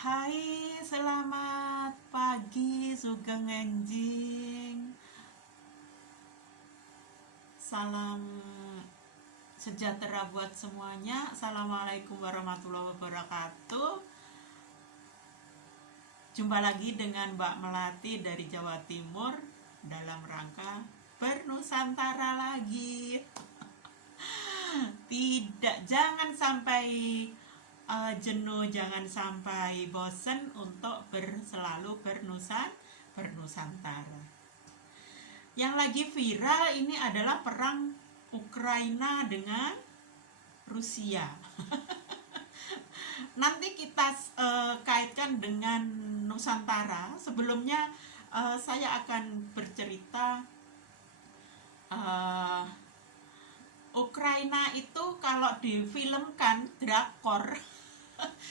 Hai, selamat pagi Sugeng Enjing. Salam sejahtera buat semuanya. Assalamualaikum warahmatullahi wabarakatuh. Jumpa lagi dengan Mbak Melati dari Jawa Timur dalam rangka bernusantara lagi. Tidak, jangan sampai jenuh, jangan sampai bosen untuk selalu bernusantara. Yang lagi viral ini adalah perang Ukraina dengan Rusia. Nanti kita kaitkan dengan Nusantara. Sebelumnya saya akan bercerita Ukraina itu kalau difilmkan drakor.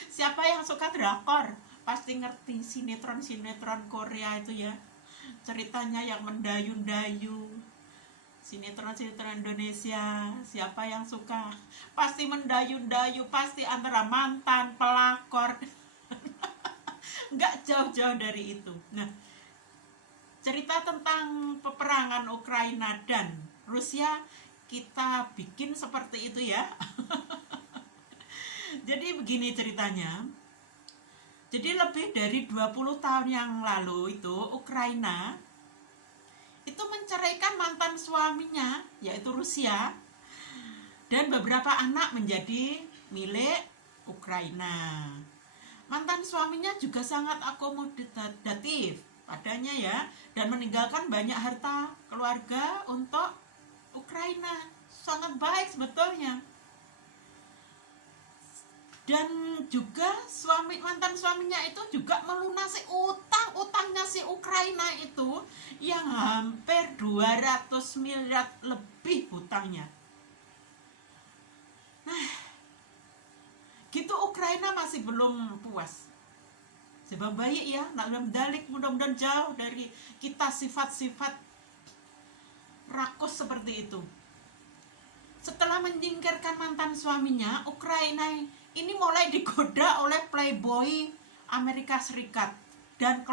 Siapa yang suka drakor pasti ngerti sinetron Korea itu ya. Ceritanya yang mendayu-dayu. Sinetron Indonesia, siapa yang suka? Pasti mendayu-dayu, pasti antara mantan, pelakor. Nggak jauh-jauh dari itu. Nah, cerita tentang peperangan Ukraina dan Rusia kita bikin seperti itu ya. Jadi begini ceritanya. Jadi lebih dari 20 tahun yang lalu itu Ukraina itu menceraikan mantan suaminya, yaitu Rusia, dan beberapa anak menjadi milik Ukraina. Mantan suaminya juga sangat akomodatif padanya ya, dan meninggalkan banyak harta keluarga untuk Ukraina. Sangat baik sebetulnya. Dan juga mantan suaminya itu juga melunasi utangnya si Ukraina itu yang hampir 200 miliar lebih hutangnya. Nah, gitu Ukraina masih belum puas. Sebab baik ya, nak dalik mudah-mudahan jauh dari kita sifat-sifat rakus seperti itu. Setelah menyingkirkan mantan suaminya, Ukraina ini mulai digoda oleh playboy Amerika Serikat dan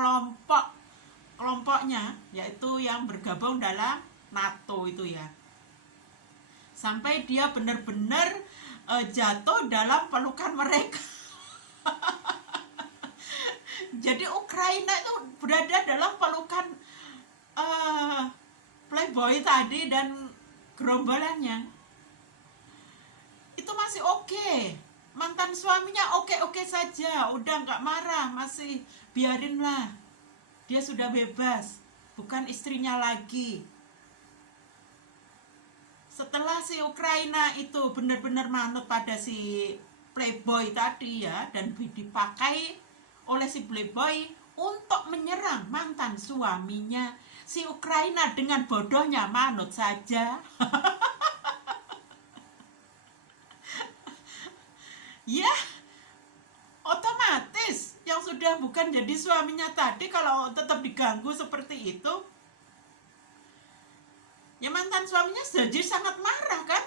kelompoknya, yaitu yang bergabung dalam NATO itu ya. Sampai dia benar-benar jatuh dalam pelukan mereka. Jadi Ukraina itu berada dalam pelukan playboy tadi dan gerombolannya. Itu masih oke. Mantan suaminya oke-oke saja, udah nggak marah, masih biarinlah, dia sudah bebas, bukan istrinya lagi. Setelah si Ukraina itu benar-benar manut pada si playboy tadi ya, dan dipakai oleh si playboy untuk menyerang mantan suaminya, si Ukraina dengan bodohnya manut saja. Ya, otomatis yang sudah bukan jadi suaminya tadi kalau tetap diganggu seperti itu, ya mantan suaminya jadi sangat marah kan.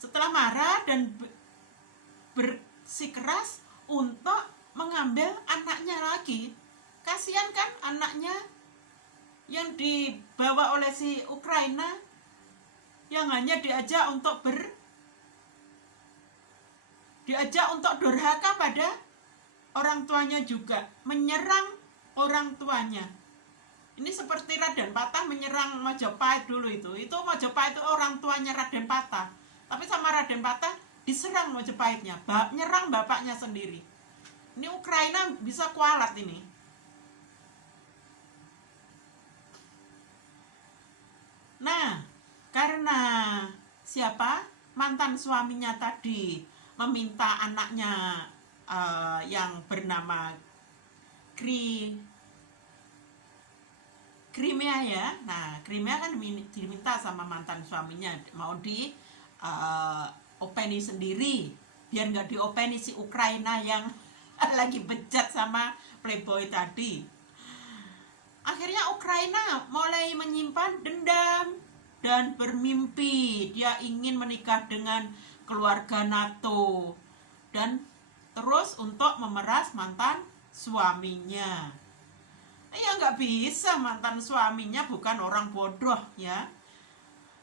Setelah marah dan bersikeras untuk mengambil anaknya lagi. Kasihan kan anaknya yang dibawa oleh si Ukraina, yang hanya diajak untuk durhaka pada orang tuanya juga, menyerang orang tuanya. Ini seperti Raden Patah menyerang Majapahit dulu itu. Itu Majapahit itu orang tuanya Raden Patah. Tapi sama Raden Patah diserang Majapahitnya, nyerang bapaknya sendiri. Ini Ukraina bisa kualat ini. Nah, karena siapa? Mantan suaminya tadi meminta anaknya yang bernama Crimea ya. Nah, Crimea kan diminta sama mantan suaminya mau openi sendiri, biar nggak diopeni si Ukraina yang lagi bejat sama playboy tadi. Akhirnya Ukraina mulai menyimpan dendam dan bermimpi dia ingin menikah dengan keluarga NATO dan terus untuk memeras mantan suaminya. Ya nggak bisa, mantan suaminya bukan orang bodoh ya.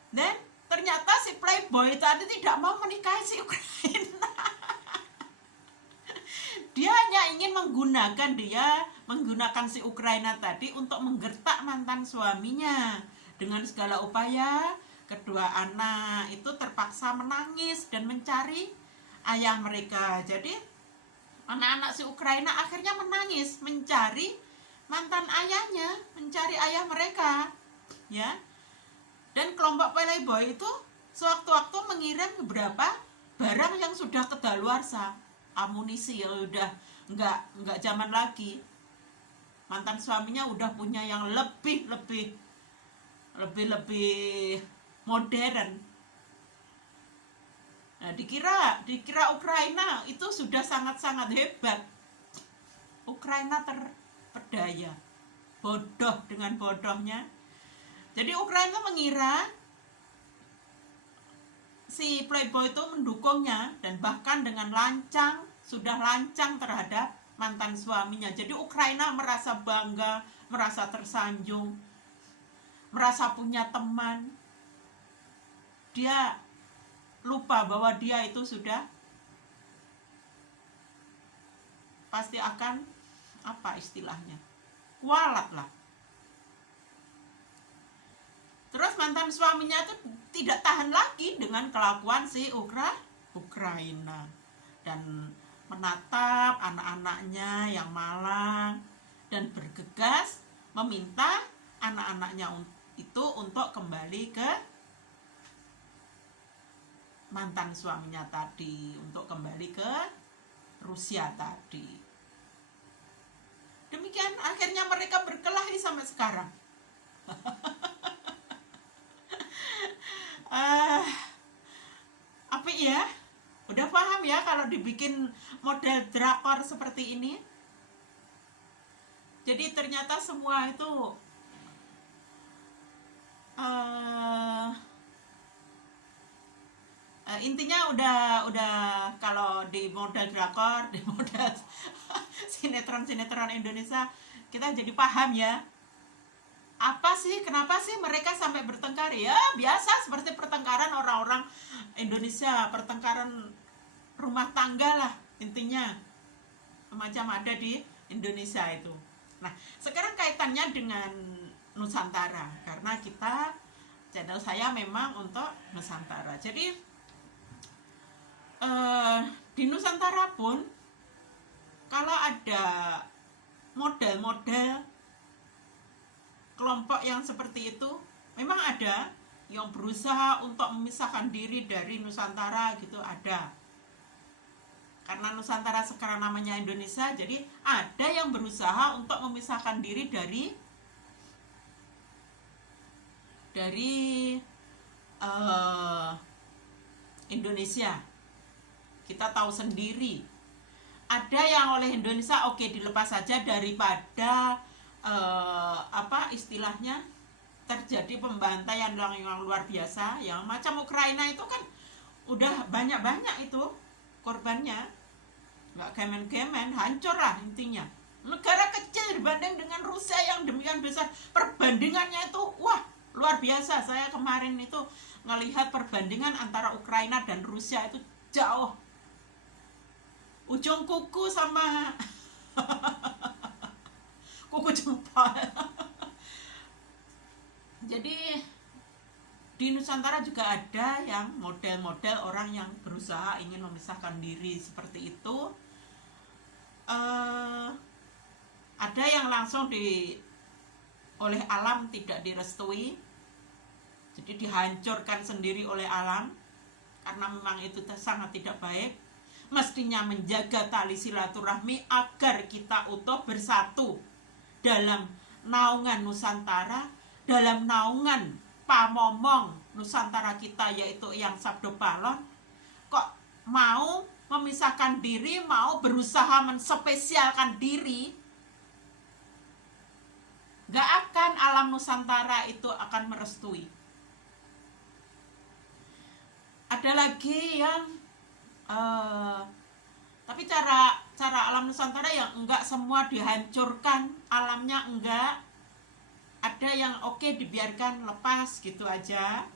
Dan ternyata si playboy tadi tidak mau menikahi si Ukraina. Dia hanya ingin menggunakan si Ukraina tadi untuk menggertak mantan suaminya. Dengan segala upaya, kedua anak itu terpaksa menangis dan mencari ayah mereka. Jadi anak-anak si Ukraina akhirnya menangis mencari mantan ayahnya, mencari ayah mereka, ya. Dan kelompok playboy itu sewaktu-waktu mengirim beberapa barang yang sudah kedaluarsa, amunisi ya udah nggak zaman lagi. Mantan suaminya udah punya yang lebih modern. Nah, dikira Ukraina itu sudah sangat-sangat hebat. Ukraina terpedaya, bodoh dengan bodohnya. Jadi Ukraina mengira si playboy itu mendukungnya dan bahkan dengan sudah lancang terhadap mantan suaminya. Jadi Ukraina merasa bangga, merasa tersanjung, merasa punya teman. Dia lupa bahwa dia itu sudah pasti akan kualat lah. Terus mantan suaminya itu tidak tahan lagi dengan kelakuan si Ukraina dan menatap anak-anaknya yang malang dan bergegas meminta anak-anaknya itu untuk kembali ke mantan suaminya tadi, untuk kembali ke Rusia tadi. Demikian akhirnya mereka berkelahi sampai sekarang. Apa ya? Udah paham ya kalau dibikin model drakor seperti ini? Jadi ternyata semua itu intinya udah kalau di model drakor, di model sinetron Indonesia, kita jadi paham ya. Kenapa sih mereka sampai bertengkar? Ya biasa seperti pertengkaran orang-orang Indonesia, pertengkaran rumah tangga lah intinya, macam ada di Indonesia itu. Nah sekarang kaitannya dengan Nusantara, karena channel saya memang untuk Nusantara. Jadi di Nusantara pun kalau ada model-model kelompok yang seperti itu, memang ada yang berusaha untuk memisahkan diri dari Nusantara gitu, ada. Karena Nusantara sekarang namanya Indonesia, jadi ada yang berusaha untuk memisahkan diri dari Indonesia. Kita tahu sendiri, ada yang oleh Indonesia oke dilepas saja daripada istilahnya terjadi pembantaian yang luar biasa, yang macam Ukraina itu kan udah banyak itu korbannya, nggak kemen-kemen, hancur lah intinya. Negara kecil dibanding dengan Rusia yang demikian besar, perbandingannya itu wah luar biasa. Saya kemarin itu ngelihat perbandingan antara Ukraina dan Rusia itu jauh, ujung kuku sama kuku jempol. Jadi di Nusantara juga ada yang model-model orang yang berusaha ingin memisahkan diri seperti itu. Ada yang langsung oleh alam tidak direstui, jadi dihancurkan sendiri oleh alam karena memang itu sangat tidak baik. Mestinya menjaga tali silaturahmi agar kita utuh bersatu dalam naungan Nusantara, dalam naungan pamomong Nusantara kita, yaitu yang Sabdo Palon. Kok mau memisahkan diri, mau berusaha menspesialkan diri, gak akan alam Nusantara itu akan merestui. Ada lagi yang Tapi cara alam Nusantara yang enggak semua dihancurkan, alamnya enggak, ada yang oke dibiarkan lepas gitu aja,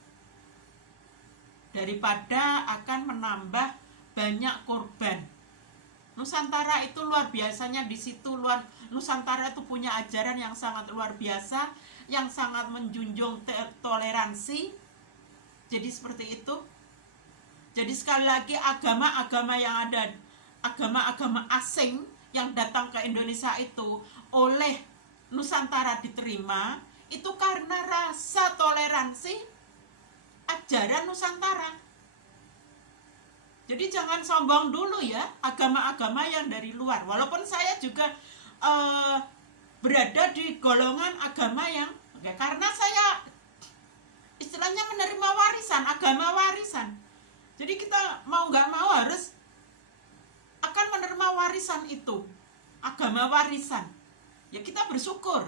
daripada akan menambah banyak korban. Nusantara itu luar biasanya di situ. Nusantara itu punya ajaran yang sangat luar biasa, yang sangat menjunjung toleransi. Jadi seperti itu. Jadi sekali lagi, agama-agama yang ada, agama-agama asing yang datang ke Indonesia itu oleh Nusantara diterima, itu karena rasa toleransi ajaran Nusantara. Jadi jangan sombong dulu ya agama-agama yang dari luar. Walaupun saya juga berada di golongan agama yang karena saya istilahnya menerima warisan, agama warisan. Jadi kita mau nggak mau harus akan menerima warisan itu, agama warisan. Ya kita bersyukur.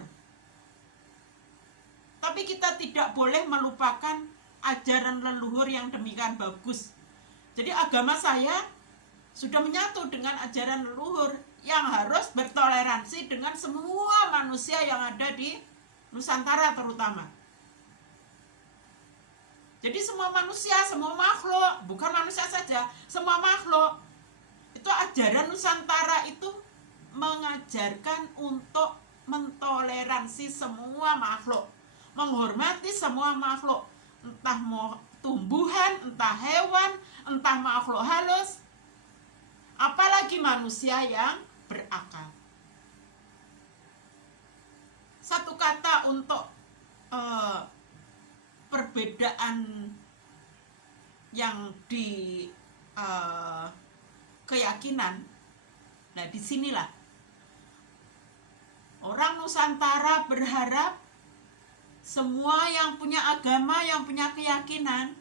Tapi kita tidak boleh melupakan ajaran leluhur yang demikian bagus. Jadi agama saya sudah menyatu dengan ajaran leluhur yang harus bertoleransi dengan semua manusia yang ada di Nusantara terutama. Jadi semua manusia, semua makhluk, bukan manusia saja, semua makhluk. Itu ajaran Nusantara itu mengajarkan untuk mentoleransi semua makhluk, menghormati semua makhluk, entah mau tumbuhan, entah hewan, entah makhluk halus, apalagi manusia yang berakal. Satu kata untuk perbedaan yang di keyakinan. Nah, disinilah orang Nusantara berharap semua yang punya agama, yang punya keyakinan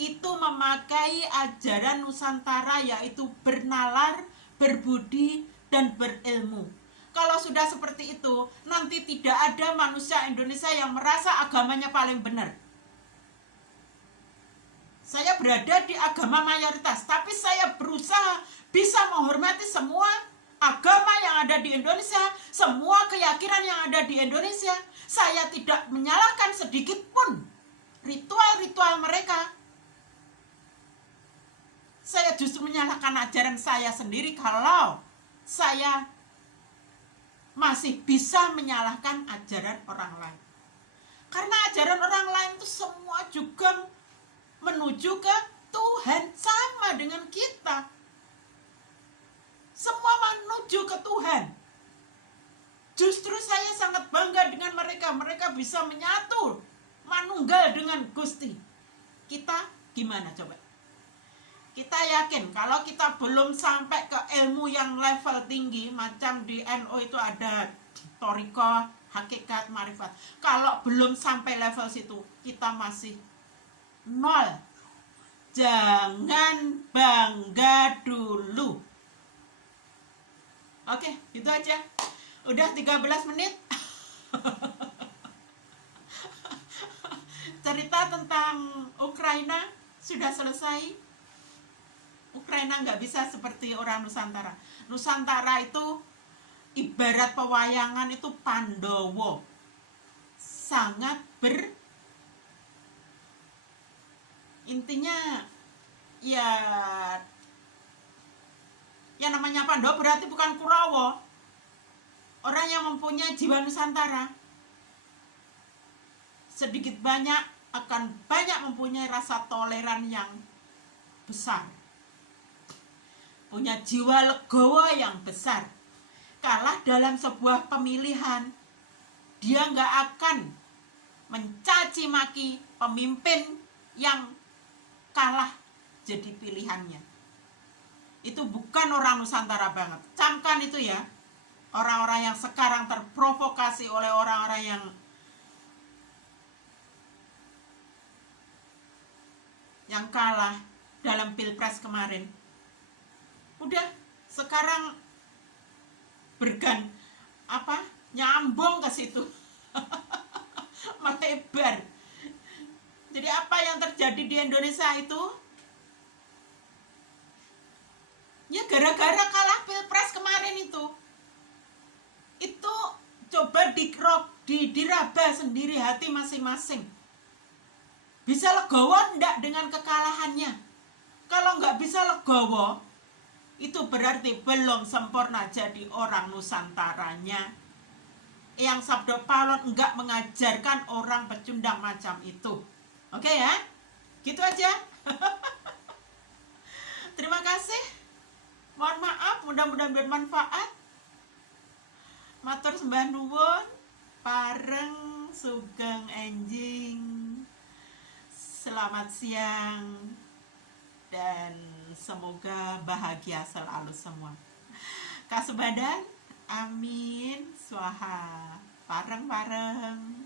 itu memakai ajaran Nusantara, yaitu bernalar, berbudi, dan berilmu. Kalau sudah seperti itu, nanti tidak ada manusia Indonesia yang merasa agamanya paling benar. Saya berada di agama mayoritas, tapi saya berusaha bisa menghormati semua agama yang ada di Indonesia, semua keyakinan yang ada di Indonesia. Saya tidak menyalahkan sedikit pun ritual-ritual mereka. Saya justru menyalahkan ajaran saya sendiri kalau saya masih bisa menyalahkan ajaran orang lain. Karena ajaran orang lain itu semua juga menuju ke Tuhan, sama dengan kita. Semua menuju ke Tuhan. Justru saya sangat bangga dengan mereka. Mereka bisa menyatu, manunggal dengan Gusti. Kita gimana coba? Kita yakin kalau kita belum sampai ke ilmu yang level tinggi, macam di NU itu ada Toriko, Hakikat, Marifat. Kalau belum sampai level situ, kita masih nol. Jangan bangga dulu. Oke, itu aja. Udah 13 menit. Cerita tentang Ukraina sudah selesai. Ukraina nggak bisa seperti orang Nusantara. Nusantara itu ibarat pewayangan itu Pandowo. Sangat intinya ya namanya Pandowo berarti bukan Kurawa. Orang yang mempunyai jiwa Nusantara sedikit banyak akan banyak mempunyai rasa toleran yang besar, punya jiwa legowo yang besar. Kalah dalam sebuah pemilihan, dia nggak akan mencaci maki pemimpin yang kalah jadi pilihannya. Itu bukan orang Nusantara banget. Camkan itu ya. Orang-orang yang sekarang terprovokasi oleh orang-orang yang kalah dalam Pilpres kemarin. Udah sekarang nyambung ke situ. Melebar. Jadi apa yang terjadi di Indonesia itu Ya gara-gara kalah pilpres kemarin itu coba diraba sendiri hati masing-masing. Bisa legowo ndak dengan kekalahannya? Kalau nggak bisa legowo, itu berarti belum sempurna jadi orang Nusantaranya. Yang Sabdo Palon enggak mengajarkan orang pecundang macam itu. Oke ya? Gitu aja. Terima kasih. Mohon maaf, mudah-mudahan bermanfaat. Matur sembah nuwun, pareng sugeng enjing. Selamat siang dan semoga bahagia selalu semua. Kasubadan, amin, swaha, pareng-pareng.